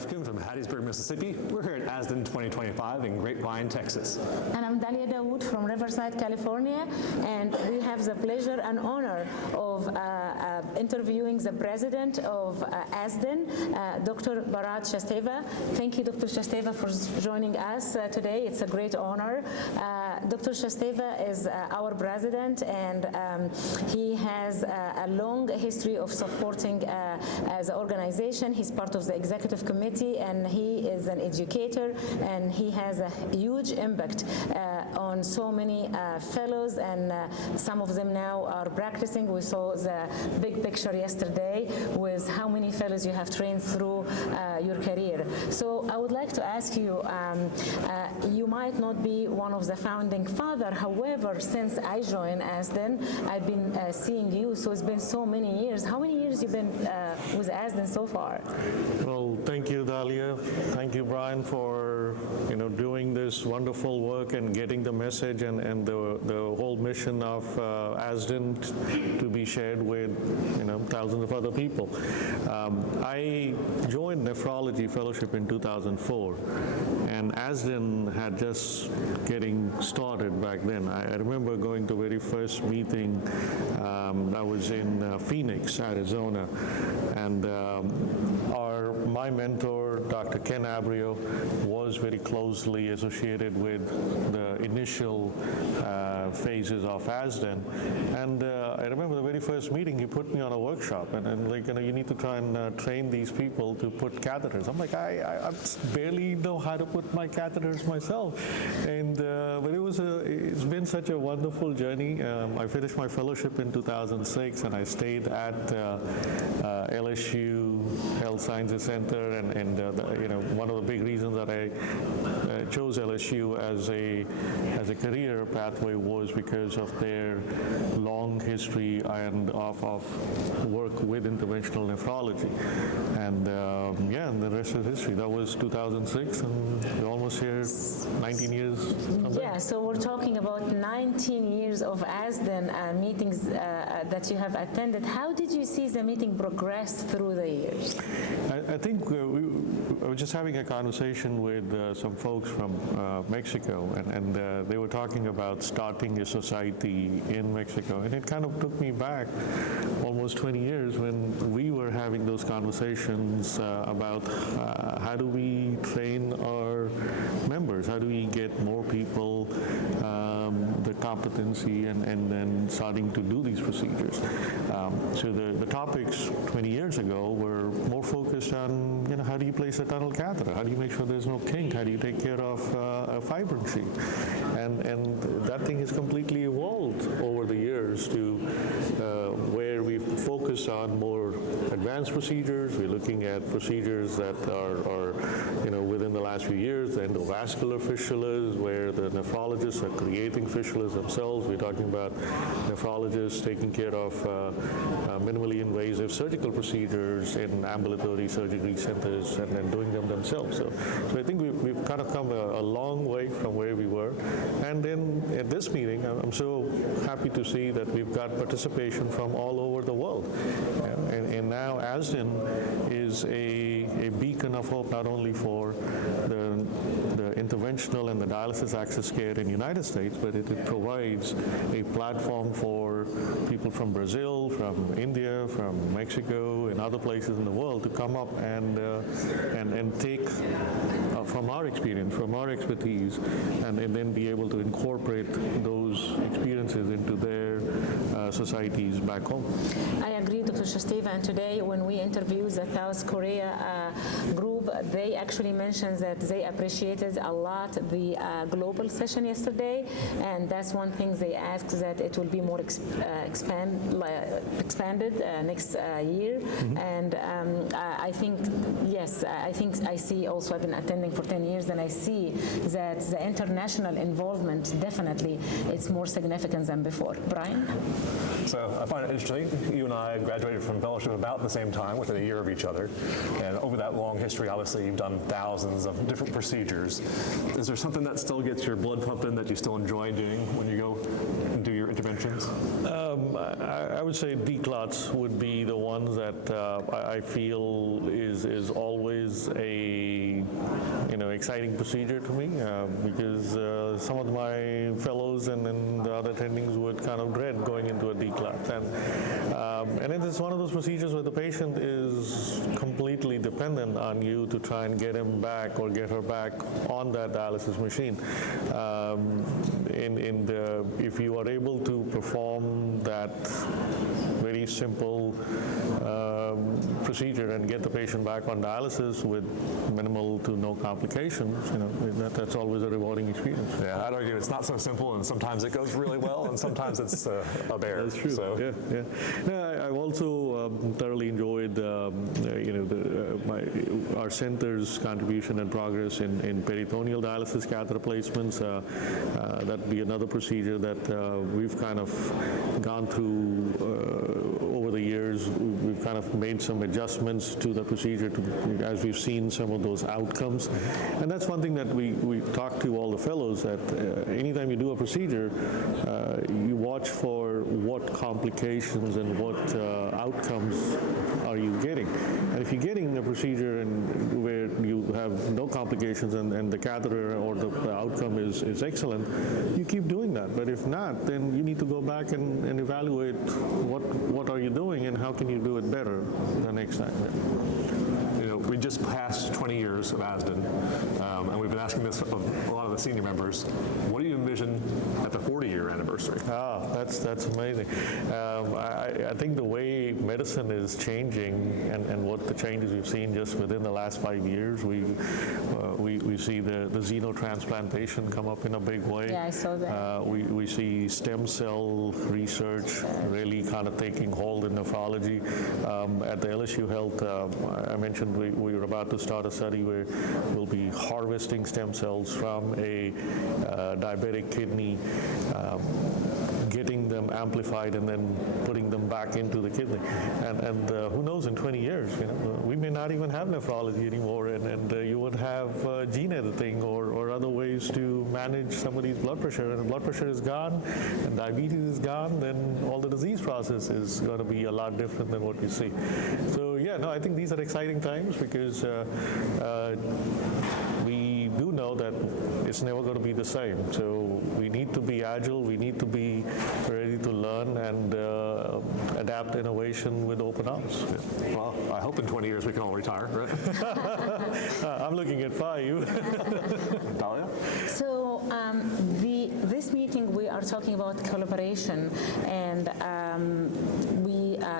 Refkin from Hattiesburg, Mississippi. We're here at ASDIN 2025 in Grapevine, Texas. And I'm Dalia Dawood from Riverside, California, and we have the pleasure and honor of interviewing the president of ASDIN, Dr. Bharat Sachdeva. Thank you, Dr. Sachdeva, for joining us today. It's a great honor. Dr. Sachdeva is our president, and he has a long history of supporting the organization. He's part of the executive committee, and he is an educator, and he has a huge impact on so many fellows, and some of them now are practicing. We saw the big picture yesterday with how many fellows you have trained through your career. So I would like to ask you, you might not be one of the founding father, however, since I joined ASDIN, I've been seeing you, so it's been so many years. How many years you've been with ASDIN so far? Well, thank you, Dalia. Thank you, Brian, for doing this wonderful work and getting the message and the whole mission of ASDIN to be shared with thousands of other people. I joined Nephrology Fellowship in 2004, and ASDIN had just getting started back then. I remember going to the very first meeting. I was in Phoenix, Arizona, and my mentor, Dr. Ken Abrio, was very closely associated with the initial phases of ASDIN. And I remember the very first meeting, he put me on a workshop, and you need to try and train these people to put catheters. I'm like, I barely know how to put my catheters myself. And but it's been such a wonderful journey. I finished my fellowship in 2006, and I stayed at LSU Health Sciences Center, and one of the big reasons that I chose LSU as a career pathway was because of their long history and of work with interventional nephrology. And and the rest is history. That was 2006, and we're almost here 19 years from there. Yeah, so we're talking about 19 years of ASDIN meetings that you have attended. How did you see the meeting progress through the years? I think I was just having a conversation with some folks from Mexico, and they were talking about starting a society in Mexico, and it kind of took me back almost 20 years when we were having those conversations about how do we train our members, how do we get more people the competency and then starting to do these procedures. So the topics 20 years ago were more focused on how do you place a tunnel catheter, how do you make sure there's no kink, how do you take care of a fibrin sheet, and that thing has completely evolved over the years to where we focus on more advanced procedures. We're looking at procedures that are within the last few years, the endovascular fistulas, where the nephrologists are creating fistulas themselves. We're talking about nephrologists taking care of minimally invasive surgical procedures in ambulatory surgery centers and then doing them themselves. So I think we've kind of come a long way from where we were. And then at this meeting, I'm so happy to see that we've got participation from all over the world. And now ASDIN is a beacon of hope, not only for the interventional and the dialysis access care in the United States, but it provides a platform for people from Brazil, from India, from Mexico, and other places in the world to come up and take from our experience, from our expertise, and then be able to incorporate those experiences into their societies back home. I agree, Dr. Sachdeva, and today when we interviewed the South Korea group, they actually mentioned that they appreciated a lot the global session yesterday, and that's one thing they asked, that it will be more expanded next year. Mm-hmm. And I think, yes, I think I see also, I've been attending for 10 years, and I see that the international involvement, definitely, it's more significant than before. Brian? So I find it interesting. You and I graduated from fellowship about the same time, within a year of each other. And over that long history, obviously, you've done thousands of different procedures. Is there something that still gets your blood pumping that you still enjoy doing when you go and do your interventions? I I would say declots would be the ones that I feel is always a exciting procedure to me because some of my fellows and the other attendings would kind of dread going into a declot, and it is one of those procedures where the patient is completely dependent on you to try and get him back or get her back on that dialysis machine. If you are able to perform that very simple procedure and get the patient back on dialysis with minimal to no complications, that's always a rewarding experience. Yeah, I'd argue it's not so simple, and sometimes it goes really well, and sometimes it's a bear. That's true. So. Yeah. No, I've also thoroughly enjoyed, our center's contribution and progress in peritoneal dialysis catheter placements. That'd be another procedure that we've kind of gone through over the years. We've kind of made some adjustments to the procedure as we've seen some of those outcomes. And that's one thing that we talk to all the fellows, that anytime you do a procedure, you watch for what complications and what outcomes are you getting. And if you're getting a procedure where you have no complications and the catheter or the outcome is excellent, you keep doing that. But if not, then you need to go back and evaluate what are you doing and how can you do it better the next time. We just passed 20 years of ASDIN, and we've been asking this of a lot of the senior members. What do you envision at the 40-year anniversary? That's amazing. I think the way medicine is changing and what the changes we've seen just within the last 5 years, we see the xenotransplantation come up in a big way. Yeah, I saw that. We see stem cell research really kind of taking hold in nephrology. At the LSU Health, I mentioned we were about to start a study where we'll be harvesting stem cells from a diabetic kidney, getting them amplified and then putting them back into the kidney. And who knows, in 20 years, we may not even have nephrology anymore, and you would have gene editing or other ways to manage somebody's blood pressure. And if blood pressure is gone and diabetes is gone, then all the disease process is going to be a lot different than what we see. So I think these are exciting times because we do know that it's never going to be the same. So we need to be agile, we need to be ready to learn and adapt innovation with open arms. Well, I hope in 20 years we can all retire, right? I'm looking at 5. Dalia? So this meeting we are talking about collaboration, and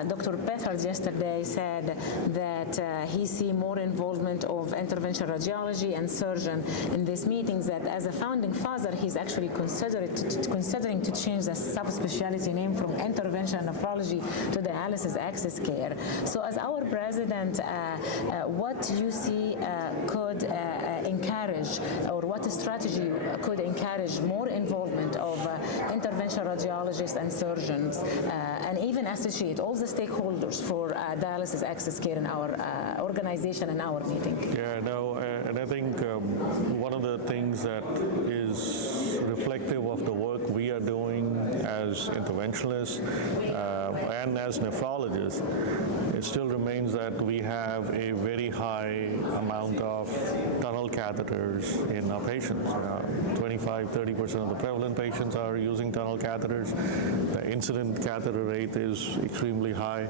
Dr. Bharat yesterday said that he see more involvement of interventional radiology and surgeon in these meetings, that as a founding father he's actually considering to change the subspecialty name from interventional nephrology to dialysis access care. So as our president, what you see could encourage, or what strategy could encourage more involvement of interventional radiologists and surgeons and even associate all the stakeholders for dialysis access care in our organization and our meeting? And I think one of the things that is reflective of the work we are doing as interventionalists and as nephrologists, it still remains that we have a very high amount of tunnel catheters in our patients. 25-30% of the prevalent patients are using tunnel catheters. The incident catheter rate is extremely high,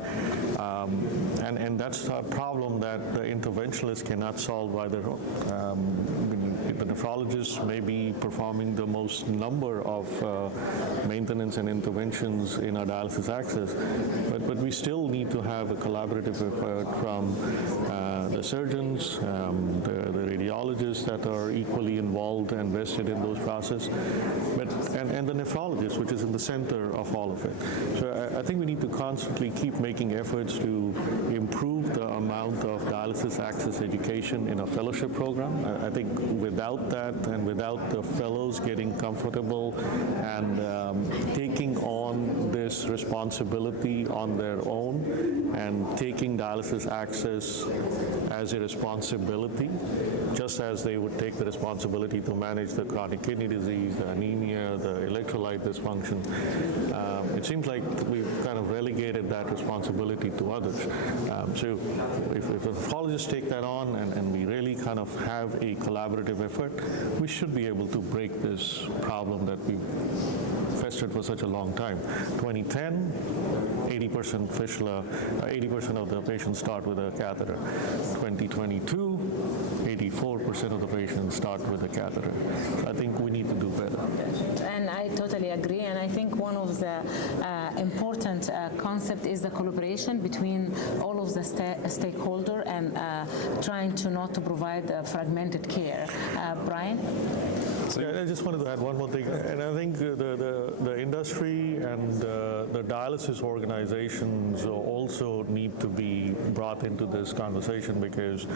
and that's a problem that the interventionalists cannot solve by their own. The nephrologists may be performing the most number of maintenance and interventions in our dialysis access, but we still need to have a collaborative effort from the surgeons, the radiologists that are equally involved and vested in those processes, and the nephrologists, which is in the center of all of it. So I think we need to constantly keep making efforts to improve the amount of dialysis access education in a fellowship program. I think without that and without the fellows getting comfortable and taking on this this responsibility on their own and taking dialysis access as a responsibility, just as they would take the responsibility to manage the chronic kidney disease, the anemia, the electrolyte dysfunction. It seems like we've kind of relegated that responsibility to others. So if the nephrologists take that on and we really kind of have a collaborative effort, we should be able to break this problem that we've festered for such a long time. 2010, 80% fistula, 80% of the patients start with a catheter. 2022, 84% of the patients start with a catheter. I think we need to do better. And I totally agree. And I think one of the important concept is the collaboration between all of the stakeholder and trying to not to provide fragmented care. Brian? Yeah, I just wanted to add one more thing, and I think the industry and the dialysis organizations also need to be brought into this conversation because,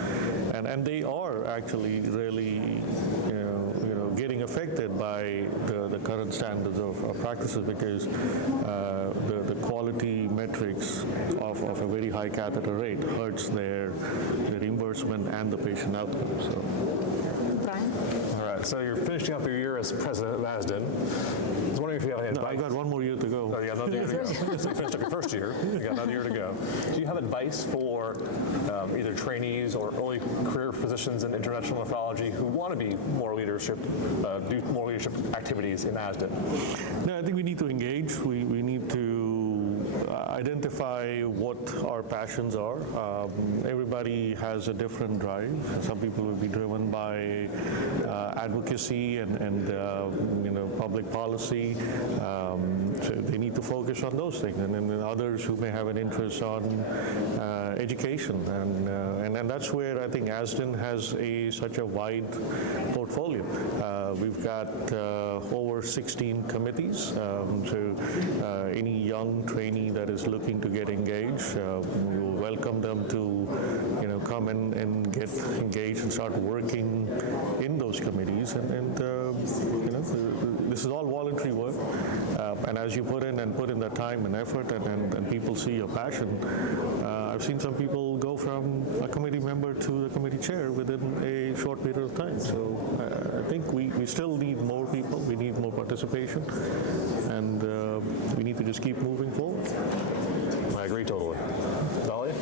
and they are actually really, getting affected by the current standards of practices because the quality metrics of a very high catheter rate hurts their reimbursement and the patient outcome. So. Brian? All right, so you're finishing up your year as president of ASDIN. I was wondering if you have any advice. I've got one more year to go. Oh, you got another year to go. So you finished up your first year. You got another year to go. Do you have advice for either trainees or early career physicians in interventional nephrology who want to be more leadership, do more leadership activities in ASDIN? No, I think we need to engage. We need to identify what our passions are. Everybody has a different drive. Some people will be driven by advocacy and public policy. So they need to focus on those things. And then others who may have an interest on education. And that's where I think ASDIN has such a wide portfolio. We've got over 16 committees. So any young trainee that is looking to get engaged, we will welcome them to come and get engaged and start working in those committees. And this is all voluntary work. And as you put in the time and effort and people see your passion, I've seen some people go from a committee member to the committee chair within a short period of time. So I think we still need more people. We need more participation. And we need to just keep moving forward. I agree totally. Dahlia?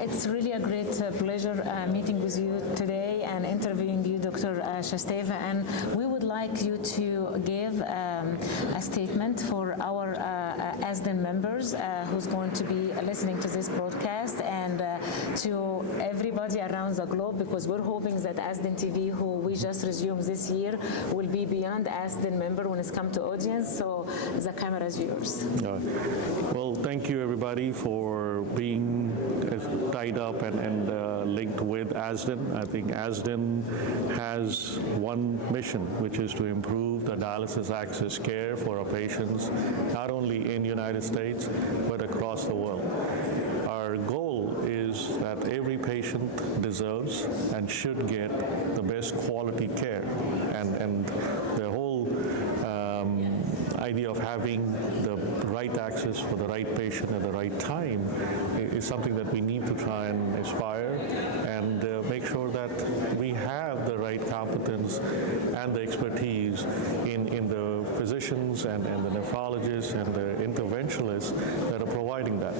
It's really a great pleasure meeting with you today and interviewing you, Dr. Sachdeva. And we would like you to give a statement for our ASDIN members who's going to be listening to this broadcast and to everybody around the globe, because we're hoping that ASDIN TV, who we just resumed this year, will be beyond ASDIN member when it's come to audience. So the camera is yours. Well, thank you everybody for being tied up and linked with ASDIN. I think ASDIN has one mission, which is to improve the dialysis access care for our patients, not only in the United States, but across the world. Our goal is that every patient deserves and should get the best quality care. And the whole idea of having the right access for the right patient at the right time is something that we need to try and aspire and make sure that we have the right competence and the expertise in the physicians and the nephrologists and the interventionalists that are providing that.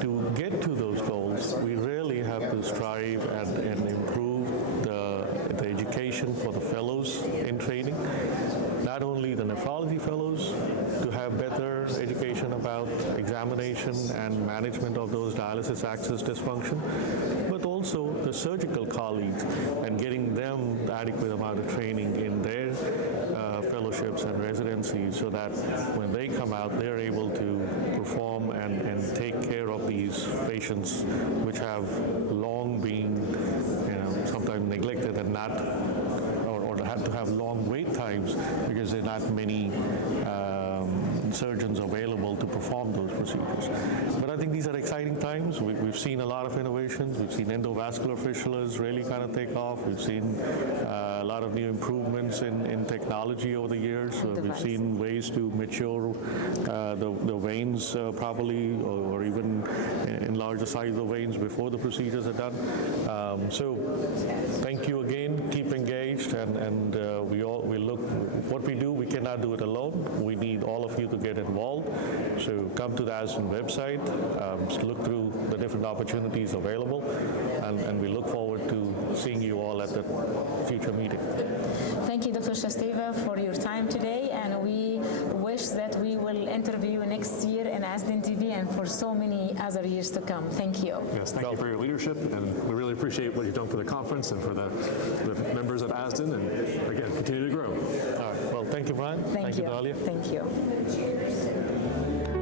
To get to those goals, we really have to strive and improve the education for the fellows in training. Not only the nephrology fellows to have better education about examination and management of those dialysis access dysfunction, but also the surgical colleagues and getting them the adequate amount of training in their fellowships and residencies so that when they come out, they're able to perform and take care of these patients which have long been sometimes neglected and not have to have long wait times because there are not many surgeons available to perform those procedures. But I think these are exciting times. We've seen a lot of innovations. We've seen endovascular fistulas really kind of take off. We've seen a lot of new improvements in technology over the years. We've seen ways to mature the veins properly, or even enlarge the size of the veins before the procedures are done. So thank you again. Keep engaged, and we look what we do. We cannot do it alone. We need all of you to get involved. So come to the ASDIN website, look through the different opportunities available, and we look forward to seeing you all at the future meeting. Thank you, Dr. Sachdeva, for your time today, and we wish that we will interview you next year in ASDIN TV and for so many other years to come. Thank you. Yes, thank you for your leadership, and we really appreciate what you've done for the conference and for the members of ASDIN, and again, continue to grow. All right. Well, thank you, Brian. Thank you. Dalia. Thank you.